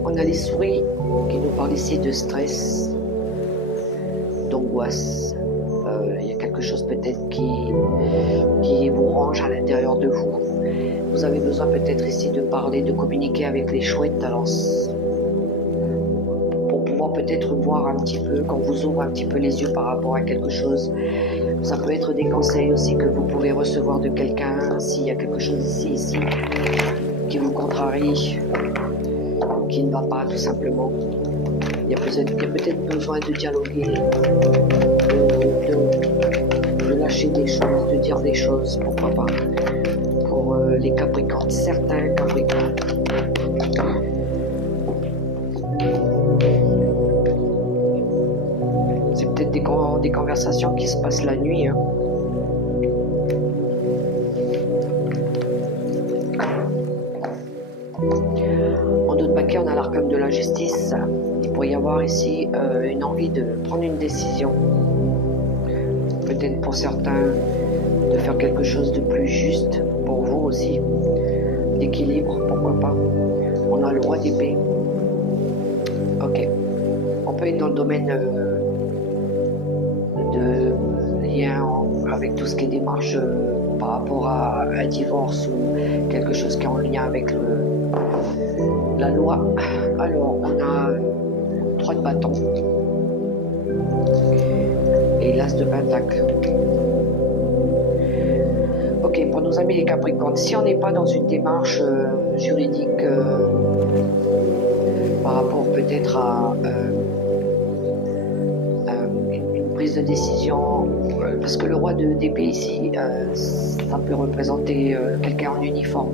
On a les souris qui nous parlent ici de stress, d'angoisse. Il y a quelque chose peut-être qui vous range à l'intérieur de vous. Vous avez besoin peut-être ici de parler, de communiquer avec les chouettes. Alors, pour pouvoir peut-être voir un petit peu, qu'on vous ouvre un petit peu les yeux par rapport à quelque chose. Ça peut être des conseils aussi que vous pouvez recevoir de quelqu'un, s'il y a quelque chose ici, qui vous contrarie, qui ne va pas tout simplement. Il y a peut-être besoin de dialoguer, de lâcher des choses, de dire des choses, pourquoi pas, pour les Capricornes, certains Capricornes. C'est peut-être des conversations qui se passent la nuit. Hein. En d'autres paquets, on a l'arcane de la justice. Il pourrait y avoir ici une envie de prendre une décision. Peut-être pour certains, de faire quelque chose de plus juste. Pour vous aussi. D'équilibre, pourquoi pas. On a le roi d'épée. Ok. On peut être dans le domaine de lien avec tout ce qui est démarche par rapport à un divorce ou quelque chose qui est en lien avec la loi. Alors, on a 3 de bâton et l'as de pentacle. Ok, pour nos amis les Capricornes, si on n'est pas dans une démarche juridique par rapport peut-être à une prise de décision, parce que le roi d'épée ici, ça peut représenter quelqu'un en uniforme.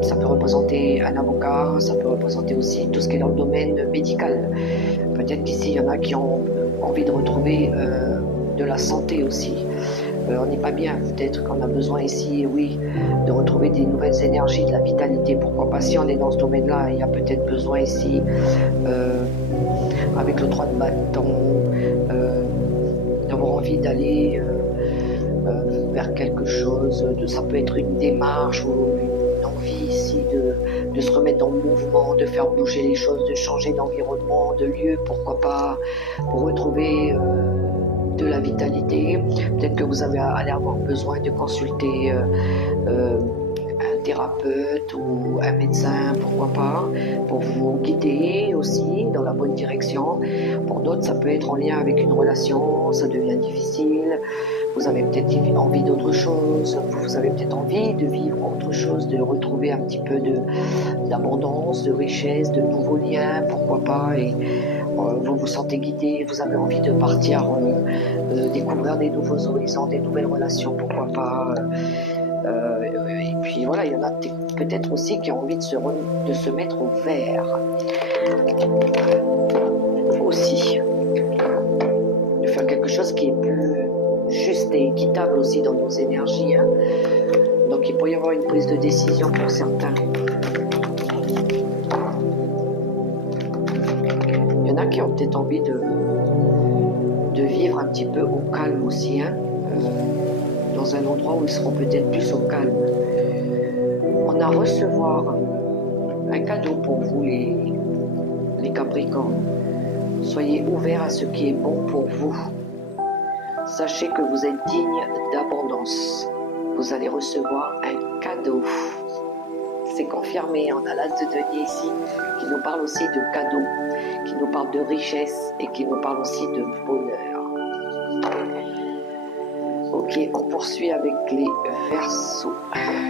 Ça peut représenter un avocat, ça peut représenter aussi tout ce qui est dans le domaine médical. Peut-être qu'ici, il y en a qui ont envie de retrouver de la santé aussi. On n'est pas bien, peut-être qu'on a besoin ici, oui, de retrouver des nouvelles énergies, de la vitalité. Pourquoi pas, si on est dans ce domaine-là, il y a peut-être besoin ici, avec le 3 de bâton, d'avoir envie d'aller vers quelque chose. Ça peut être une démarche ou une envie ici de se remettre dans le mouvement, de faire bouger les choses, de changer d'environnement, de lieu, pourquoi pas, pour retrouver de la vitalité. Peut-être que vous allez avoir besoin de consulter un thérapeute ou un médecin, pourquoi pas, pour vous guider aussi dans la bonne direction. Pour d'autres, ça peut être en lien avec une relation, ça devient difficile. Vous avez peut-être envie d'autre chose, vous avez peut-être envie de vivre autre chose, de retrouver un petit peu d'abondance, de richesse, de nouveaux liens, pourquoi pas, et vous vous sentez guidé, vous avez envie de partir découvrir des nouveaux horizons, des nouvelles relations, pourquoi pas. Et puis voilà, il y en a peut-être aussi qui ont envie de se mettre au vert. Aussi. De faire quelque chose qui est plus juste et équitable aussi dans nos énergies. Hein. Donc il peut y avoir une prise de décision pour certains. Il y en a qui ont peut-être envie de vivre un petit peu au calme aussi, hein, dans un endroit où ils seront peut-être plus au calme. On a à recevoir un cadeau pour vous les Capricornes. Soyez ouverts à ce qui est bon pour vous. Sachez que vous êtes digne d'abondance. Vous allez recevoir un cadeau. C'est confirmé, on a l'as de denier ici, qui nous parle aussi de cadeaux, qui nous parle de richesse et qui nous parle aussi de bonheur. Ok, on poursuit avec les Verseaux.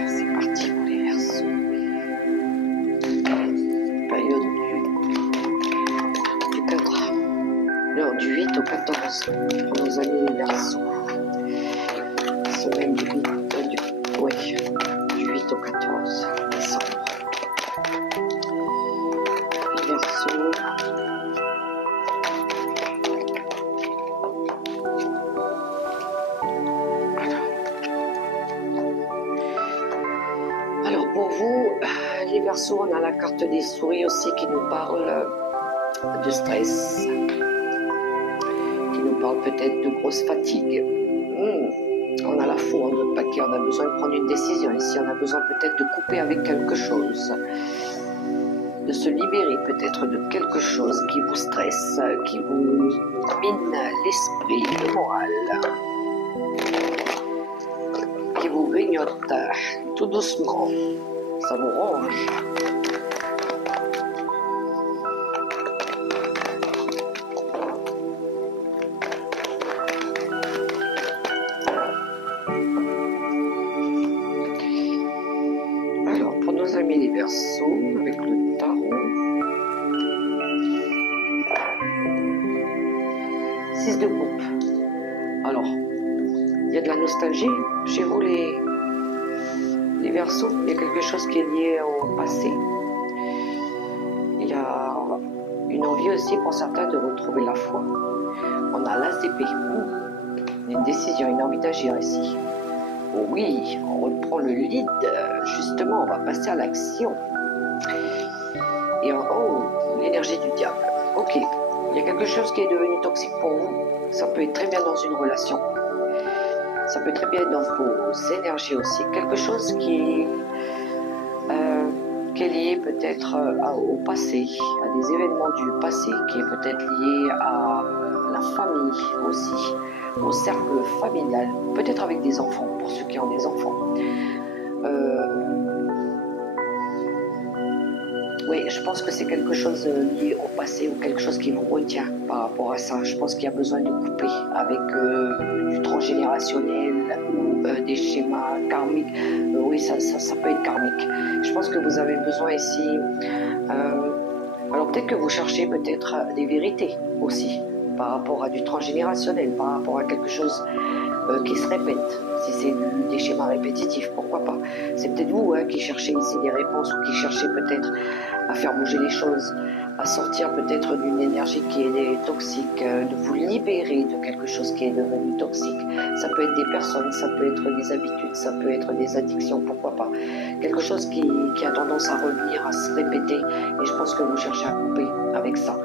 C'est parti pour les Verseaux. Période du 8 au 14 pour nos amis les Verseaux. Semaine du 8 au 14 décembre. Les Verseaux. Alors pour vous, les Verseaux, on a la carte des souris aussi qui nous parle de stress, qui nous parle peut-être de grosse fatigue. On a la fou en notre paquet, on a besoin de prendre une décision ici, on a besoin peut-être de couper avec quelque chose, de se libérer peut-être de quelque chose qui vous stresse, qui vous mine l'esprit, le moral, qui vous grignote tout doucement, ça vous ronge. 6 de coupe. Alors, il y a de la nostalgie chez vous les Verseaux. Il y a quelque chose qui est lié au passé. Il y a une envie aussi pour certains de retrouver la foi. On a l'as d'épée. Une décision, une envie d'agir ici. Oh oui, on reprend le lead. Justement, on va passer à l'action. Et l'énergie du diable. Ok, il y a quelque chose qui est devenu toxique pour vous. Ça peut être très bien dans une relation. Ça peut très bien être dans vos énergies aussi. Quelque chose qui est lié peut-être au passé, à des événements du passé, qui est peut-être lié à la famille aussi, au cercle familial, peut-être avec des enfants, pour ceux qui ont des enfants. Oui, je pense que c'est quelque chose lié au passé ou quelque chose qui vous retient par rapport à ça. Je pense qu'il y a besoin de couper avec du transgénérationnel ou des schémas karmiques. Oui, ça peut être karmique. Je pense que vous avez besoin ici... alors peut-être que vous cherchez peut-être des vérités aussi par rapport à du transgénérationnel, par rapport à quelque chose qui se répète. Si c'est des schémas répétitifs, pourquoi pas. C'est peut-être vous qui cherchez ici des réponses ou qui cherchez peut-être à faire bouger les choses, à sortir peut-être d'une énergie qui est toxique, de vous libérer de quelque chose qui est devenu toxique. Ça peut être des personnes, ça peut être des habitudes, ça peut être des addictions, pourquoi pas. Quelque chose qui a tendance à revenir, à se répéter, et je pense que vous cherchez à couper avec ça.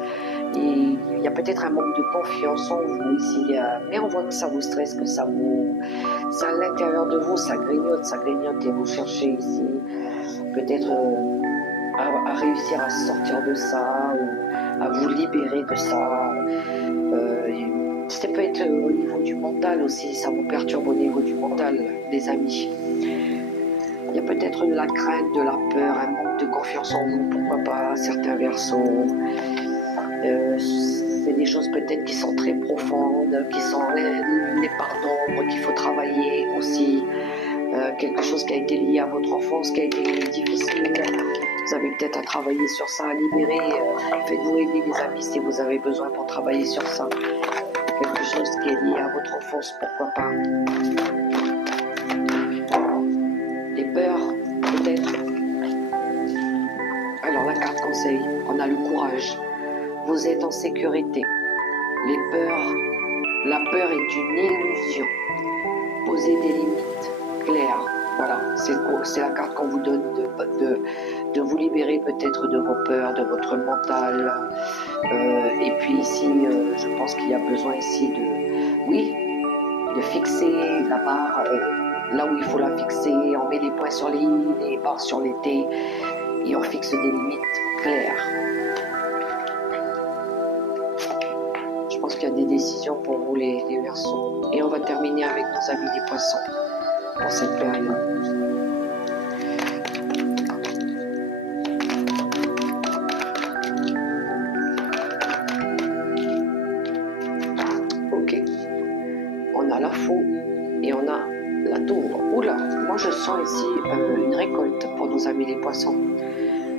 Et il y a peut-être un manque de confiance en vous ici, mais on voit que ça vous stresse, que ça à l'intérieur de vous, ça grignote, et vous cherchez ici peut-être à réussir à sortir de ça, ou à vous libérer de ça. Ça peut être au niveau du mental aussi, ça vous perturbe au niveau du mental, des amis. Il y a peut-être de la crainte, de la peur, un manque de confiance en vous, pourquoi pas certains Verseaux. C'est des choses peut-être qui sont très profondes, qui sont les parts d'ombre qu'il faut travailler aussi. Quelque chose qui a été lié à votre enfance, qui a été difficile. Vous avez peut-être à travailler sur ça, à libérer. Faites-vous aider des amis si vous avez besoin pour travailler sur ça. Quelque chose qui est lié à votre enfance, pourquoi pas. Les peurs, peut-être. Alors la carte conseil, on a le courage. Vous êtes en sécurité. Les peurs, la peur est une illusion. Posez des limites claires. Voilà, c'est la carte qu'on vous donne de vous libérer peut-être de vos peurs, de votre mental. Et puis ici, je pense qu'il y a besoin ici de fixer la barre là où il faut la fixer. On met les points sur les i, les barres sur les t, et on fixe des limites claires. Je pense qu'il y a des décisions pour vous les Verseaux. Et on va terminer avec nos amis les Poissons pour cette période. Ok. On a la faux et on a la tour. Oula, moi je sens ici une récolte pour nos amis les Poissons.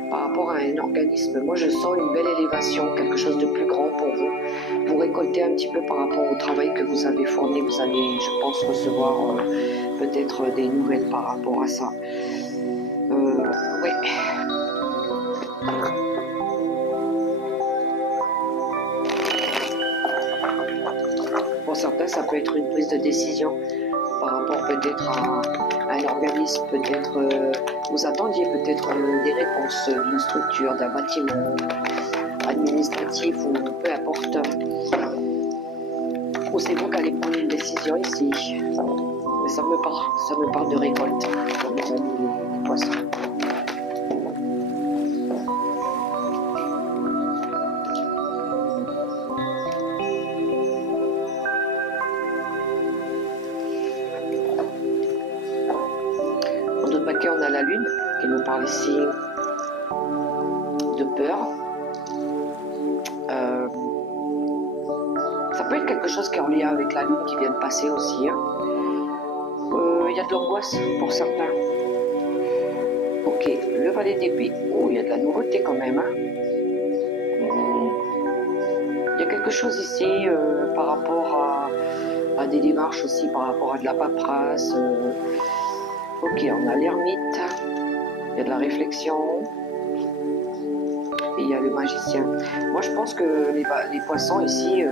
Par rapport à un organisme, moi je sens une belle élévation, quelque chose de plus grand pour vous. Vous récoltez un petit peu par rapport au travail que vous avez fourni. Vous allez, je pense, recevoir peut-être des nouvelles par rapport à ça. Oui. Pour certains, ça peut être une prise de décision par rapport peut-être à un organisme, peut-être vous attendiez peut-être des réponses d'une structure, d'un bâtiment administratif ou peu importe. Ou c'est vous qui allez prendre une décision ici. Mais ça me parle de récolte pour nos amis les Poissons. En d'autres paquets, on a la Lune qui nous parle ici de peur. Ça peut être quelque chose qui est en lien avec la Lune qui vient de passer aussi. Il y a de l'angoisse pour certains. Ok, le valet d'épée. Oh, il y a de la nouveauté quand même. Il y a quelque quelque chose ici par rapport à des démarches aussi, par rapport à de la paperasse. Ok, on a l'ermite, il y a de la réflexion, et il y a le magicien. Moi, je pense que les poissons ici,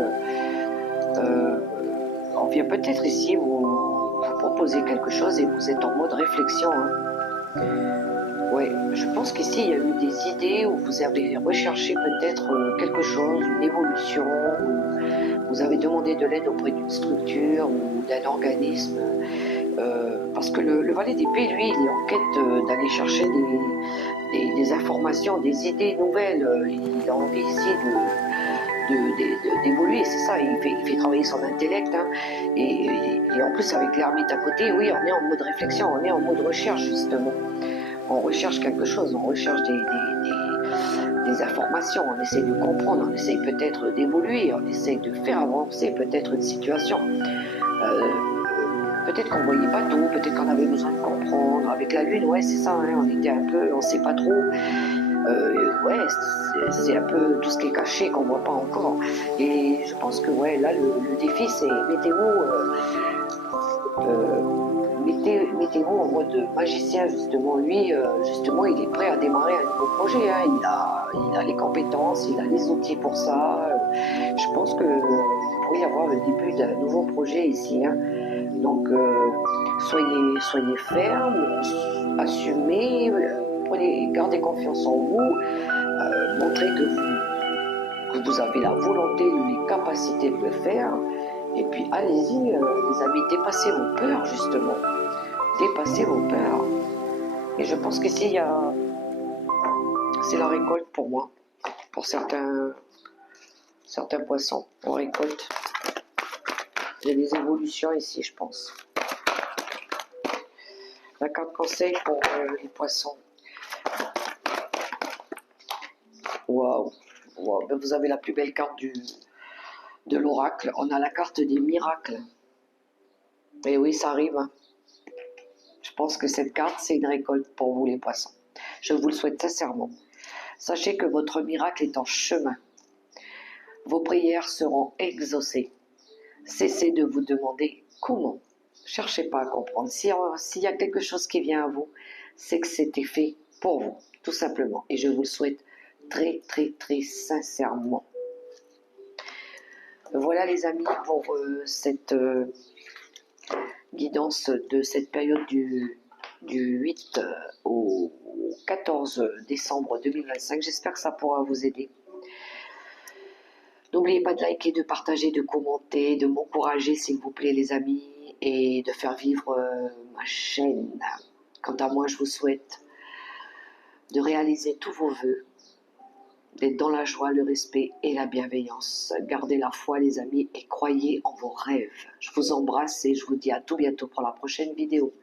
on vient peut-être ici vous proposer quelque chose et vous êtes en mode réflexion. Hein. Oui, je pense qu'ici, il y a eu des idées où vous avez recherché peut-être quelque chose, une évolution, ou vous avez demandé de l'aide auprès d'une structure ou d'un organisme. Parce que le valet d'épée, lui, il est en quête d'aller chercher des informations, des idées nouvelles. Il a envie ici d'évoluer, c'est ça, il fait travailler son intellect. Hein. Et en plus, avec l'ermite à côté, oui, on est en mode réflexion, on est en mode recherche, justement. On recherche quelque chose, on recherche des informations, on essaie de comprendre, on essaie peut-être d'évoluer, on essaie de faire avancer peut-être une situation. Peut-être qu'on ne voyait pas tout, peut-être qu'on avait besoin de comprendre. Avec la Lune, ouais, c'est ça, hein, on était un peu, on ne sait pas trop. Ouais, c'est un peu tout ce qui est caché qu'on ne voit pas encore. Et je pense que ouais, là, le défi, c'est mettez-vous en mode magicien, justement. Lui, justement, il est prêt à démarrer un nouveau projet. Hein. Il a les compétences, il a les outils pour ça. Je pense qu'il pourrait y avoir le début d'un nouveau projet ici. Hein. Donc, soyez ferme, assumez, gardez confiance en vous, montrez que vous avez la volonté, les capacités de le faire. Et puis, allez-y, les amis, dépassez vos peurs, justement. Dépassez vos peurs. Et je pense qu'ici, c'est la récolte pour moi. Pour certains poissons, on récolte. Il y a des évolutions ici, je pense. La carte conseil pour les poissons. Waouh! Wow. Vous avez la plus belle carte de l'oracle. On a la carte des miracles. Et oui, ça arrive. Hein. Je pense que cette carte, c'est une récolte pour vous, les poissons. Je vous le souhaite sincèrement. Sachez que votre miracle est en chemin. Vos prières seront exaucées. Cessez de vous demander comment. Cherchez pas à comprendre. S'il y a quelque chose qui vient à vous, c'est que c'était fait pour vous, tout simplement. Et je vous le souhaite très, très, très sincèrement. Voilà les amis pour cette guidance de cette période du 8 au 14 décembre 2025. J'espère que ça pourra vous aider. N'oubliez pas de liker, de partager, de commenter, de m'encourager s'il vous plaît les amis et de faire vivre ma chaîne. Quant à moi, je vous souhaite de réaliser tous vos vœux, d'être dans la joie, le respect et la bienveillance. Gardez la foi les amis et croyez en vos rêves. Je vous embrasse et je vous dis à tout bientôt pour la prochaine vidéo.